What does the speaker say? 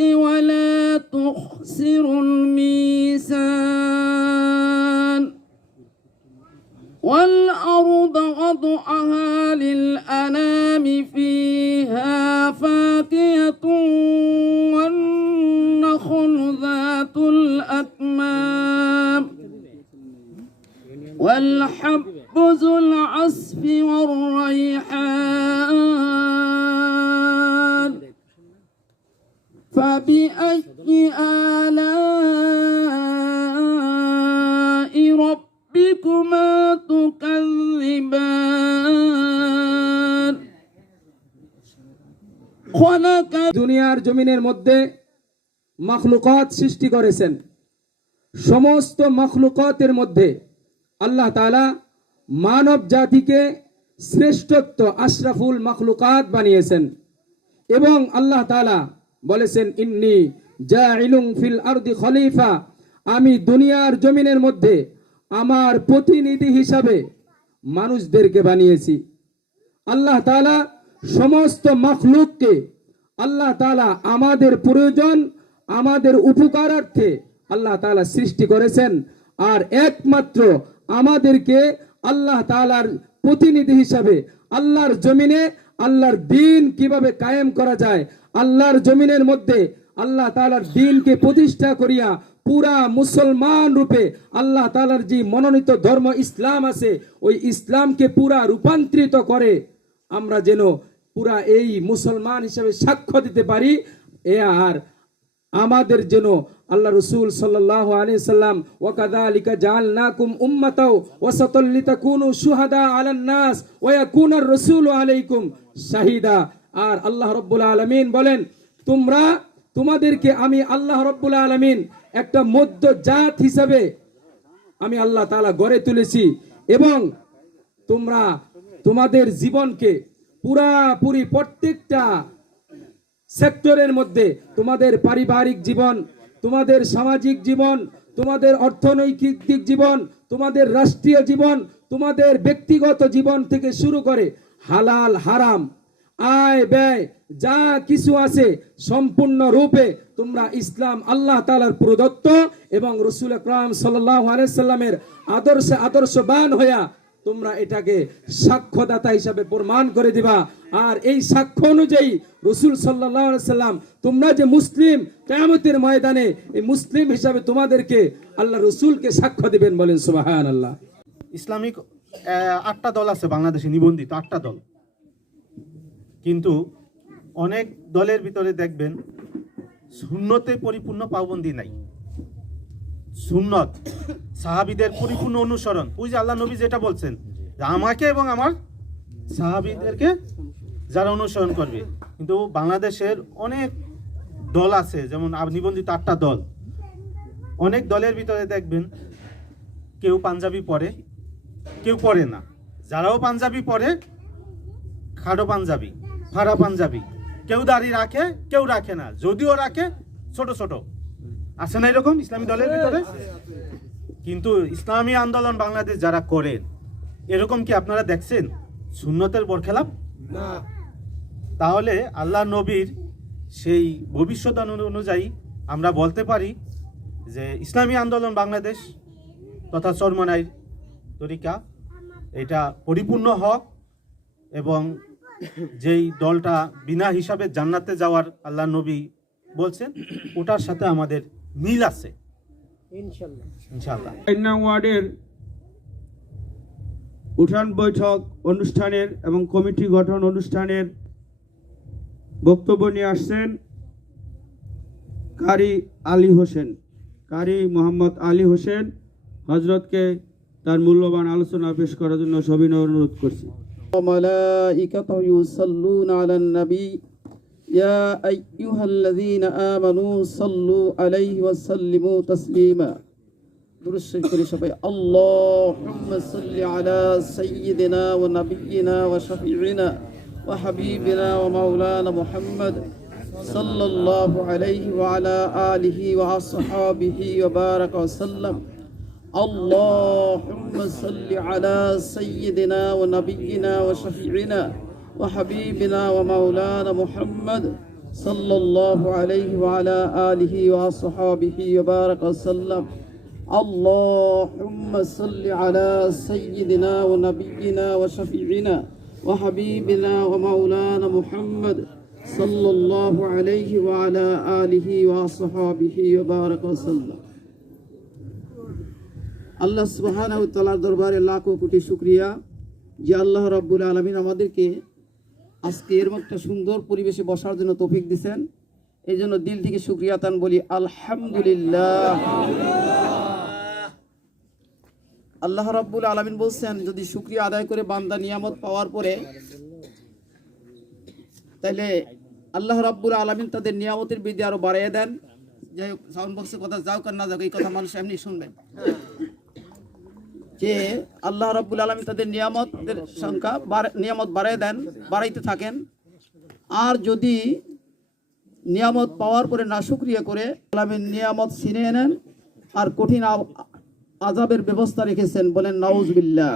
ولا تخسروا الميزان. والأرض وضعها للأنام فيها فاكهة والنخل ذات الأكمام. والحب ذو العصف والريحان. فبأي آلاء ربكما تكذبان خلق দুনিয়ার জমিনের মধ্যে মখলুকাত সৃষ্টি করেছেন সমস্ত মখলুকাতের মধ্যে আল্লাহ তাআলা মানব জাতিকে শ্রেষ্ঠত্ব আশরাফুল মখলুকাত বানিয়েছেন এবং আল্লাহ তাআলা বলেছেন, ইন্নি জাইলুম ফিল আরদি খলিফা। আমি দুনিয়ার জমিনের মধ্যে আমার প্রতিনিধি হিসাবে মানুষদেরকে বানিয়েছি। আল্লাহ তালা সমস্ত মখলুককে, আল্লাহ তালা আমাদের প্রয়োজন, আমাদের উপকারার্থে আল্লাহ তালা সৃষ্টি করেছেন। আর একমাত্র আমাদেরকে আল্লাহ তাআলার প্রতিনিধি হিসাবে, আল্লাহর জমিনে, আল্লাহর দিন কীভাবে কায়েম করা যায় আল্লাহর জমিনের মধ্যে আল্লাহ তাআলার দিনকে প্রতিষ্ঠা করিয়া পুরা মুসলমান রূপে আল্লাহ তালার যে মনোনীত ধর্ম ইসলাম আছে, ওই ইসলামকে পুরা রূপান্তরিত করে আমরা যেন পুরা এই মুসলমান হিসেবে সাক্ষ্য দিতে পারি। এ আর আমাদের যেন আল্লাহ রসুল সাল্লাহ আলী সাল্লাম ওয়াকাদালিকা জাআলনাকুম উম্মাতাও ওয়াসাতাল লিতাকুনু শুহাদা আলান নাস ওয়া ইয়াকুনার রাসূলু আলাইকুম শাহিদা। আর আল্লাহ রাব্বুল আলামিন বলেন, তোমরা, তোমাদেরকে আমি আল্লাহ রাব্বুল আলামিন একটা মধ্য জাত হিসাবে আমি আল্লাহ তালা গড়ে তুলেছি এবং তোমরা তোমাদের জীবনকে পুরাপুরি প্রত্যেকটা সেক্টরের মধ্যে তোমাদের পারিবারিক জীবন, তোমাদের সামাজিক জীবন, তোমাদের অর্থনৈতিক জীবন, তোমাদের রাষ্ট্রীয় জীবন, তোমাদের ব্যক্তিগত জীবন থেকে শুরু করে হালাল, হারাম আয় ব্যয়, যা কিছু আছে সম্পূর্ণ রূপে তোমরা ইসলাম আল্লাহ তালার প্রদত্ত এবং রসুল আকরাম আলাইসাল্লামের আদর্শে আদর্শবান হইয়া তোমরা এটাকে সাক্ষ্যদাতা হিসাবে প্রমাণ করে দিবা। আর এই সাক্ষ্য অনুযায়ী রসুল সাল্লাম, তোমরা যে মুসলিম কেয়ামতের ময়দানে এই মুসলিম হিসাবে তোমাদেরকে আল্লাহ রসুলকে সাক্ষ্য দিবেন বলেন সুবাহান আল্লাহ ইসলামিক আটটা দল আছে বাংলাদেশে নিবন্ধিত, আটটা দল। কিন্তু অনেক দলের ভিতরে দেখবেন শূন্যতে পরিপূর্ণ পাবন্দি নাই। সুন্নত সাহাবিদের পরিপূর্ণ অনুসরণ। ওই যে আল্লাহ নবী যেটা বলছেন আমাকে এবং আমার সাহাবিদেরকে যারা অনুসরণ করবে। কিন্তু বাংলাদেশের অনেক দল আছে, যেমন নিবন্ধিত আটটা দল। অনেক দলের ভিতরে দেখবেন কেউ পাঞ্জাবি পরে, কেউ পরে না। যারাও পাঞ্জাবি পরে, খাটো পাঞ্জাবি। ফাড়া পাঞ্জাবি। কেউ দাড়ি রাখে কেউ রাখে না। যদিও রাখে ছোট ছোট। আছে না এরকম ইসলামী দলের ভিতরে? কিন্তু ইসলামী আন্দোলন বাংলাদেশ যারা করেন এরকম কি আপনারা দেখছেন? সুন্নতের বরখেলাপ? তাহলে আল্লাহ নবীর সেই ভবিষ্যৎ অনুযায়ী আমরা বলতে পারি যে ইসলামী আন্দোলন বাংলাদেশ তথা চরমনাই তরিকা এটা পরিপূর্ণ হক এবং যেই দলটা বিনা হিসাবে জান্নাতে যাওয়ার আল্লাহ নবী বলছেন ওটার সাথে আমাদের মিল আছে। ইনশাল্লাহ। ওয়ার্ডের উঠান বৈঠক অনুষ্ঠানের এবং কমিটি গঠন অনুষ্ঠানের বক্তব্য নিয়ে আসছেন কারি আলী হোসেন। কারি মোহাম্মদ আলী হোসেন হজরতকে তার মূল্যবান আলোচনা পেশ করার জন্য সবিনয় অনুরোধ করছি। وملائكته يصلون على النبي. يا أيها الذين آمنوا صلوا عليه وسلموا تسليما. اللهم صل على سيدنا ونبينا وشفيعنا وحبيبنا ومولانا محمد صلى الله عليه وعلى آله وأصحابه وبارك وسلم. اللهم صل على سيدنا ونبينا وشفيعنا وحبيبنا ومولانا محمد صلى الله عليه وعلى آله وصحابه وبارك وسلم. اللهم صل على سيدنا ونبينا وشفيعنا وحبيبنا ومولانا محمد صلى الله عليه وعلى آله وصحابه وبارك وسلم. আল্লাহ তাআলার দরবারে লাখো কোটি শুক্রিয়া যে আল্লাহ রাব্বুল আলামিন আমাদেরকে আজকে এরকম একটা সুন্দর পরিবেশে বসার জন্য তৌফিক দিয়েছেন এই জন্য দিল থেকে শুকরিয়া তান বলি, আলহামদুলিল্লাহ। আল্লাহ রাব্বুল আলামিন বলছেন, যদি শুকরিয়া আদায় করে বান্দা নিয়ামত পাওয়ার পরে তাহলে আল্লাহ রাব্বুল আলামিন তাদের নিয়ামতের বৃদ্ধি আরও বাড়িয়ে দেন। যাই হোক সাউন্ড বক্সের কথা যাও আর না যাও এই কথা মানুষ এমনি শুনবেন যে আল্লাহ রব্বুল আলমী তাদের নিয়ামতের সংখ্যা নিয়ামত বাড়াই দেন, বাড়াইতে থাকেন। আর যদি নিয়ামত পাওয়ার পরে না সুক্রিয়া করে আলামের নিয়ামত ছিনিয়ে নেন আর কঠিন আজাবের ব্যবস্থা রেখেছেন বলেন, নাউজবিল্লাহ।